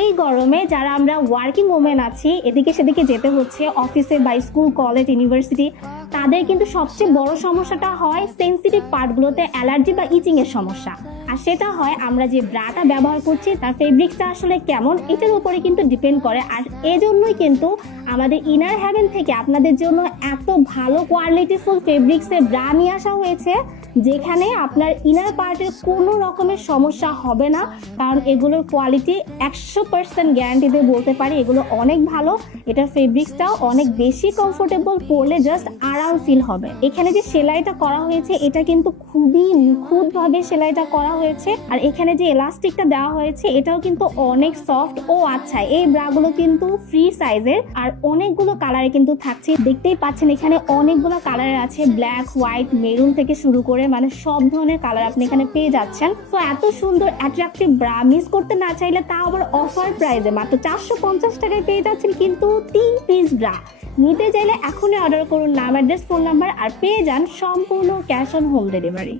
এই গরমে যারা আমরা ওয়ার্কিং ওমেন আছি, এদিকে সেদিকে যেতে হচ্ছে অফিসে বা স্কুল, কলেজ, ইউনিভার্সিটি, তাদের কিন্তু সবচেয়ে বড় সমস্যাটা হয় সেন্সিটিভ পার্টগুলোতে অ্যালার্জি বা ইচিং এর সমস্যা। আর সেটা হয় আমরা যে ব্রাটা ব্যবহার করছি তার ফেব্রিক্সটা আসলে কেমন, এটার উপরে কিন্তু ডিপেন্ড করে। আর এজন্যই কিন্তু আমাদের ইনার হ্যাভেন থেকে আপনাদের জন্য এত ভালো কোয়ালিটিফুল ফেব্রিক্সের ব্রা নিয়ে আসা হয়েছে, যেখানে আপনার ইনার পার্টের কোনো রকমের সমস্যা হবে না। কারণ এগুলোর কোয়ালিটি 100% গ্যারান্টি দিয়ে বলতে পারি এগুলো অনেক ভালো। এটার ফেব্রিক্সটাও অনেক বেশি কমফোর্টেবল, পরলে জাস্ট আরাম ফিল হবে। এখানে যে সেলাইটা করা হয়েছে এটা কিন্তু খুবই নিখুঁতভাবে সেলাইটা করা হয়েছে। আর এখানে যে এলাস্টিকটা দেওয়া হয়েছে এটাও কিন্তু অনেক সফট। ও আচ্ছা, এই ব্রাগুলো কিন্তু ফ্রি সাইজের আর অনেকগুলো কালারে কিন্তু থাকছে। দেখতেই পাচ্ছেন এখানে অনেকগুলো কালার আছে, ব্ল্যাক, হোয়াইট, মেরুন থেকে শুরু করে মানে সব ধরনের কালার আপনি এখানে পেয়ে যাচ্ছেন। তো এত সুন্দর অ্যাট্রাকটিভ ব্রা মিস করতে না চাইলে তাও আবার অফার প্রাইসে মাত্র 450 টাকায় পেয়ে যাচ্ছেন কিন্তু 3 পিস ব্রা। নিতে চাইলে এখনই অর্ডার করুন, নাম, অ্যাড্রেস, ফোন নাম্বার, আর পেয়ে যান সম্পূর্ণ ক্যাশ অন হোম ডেলিভারি।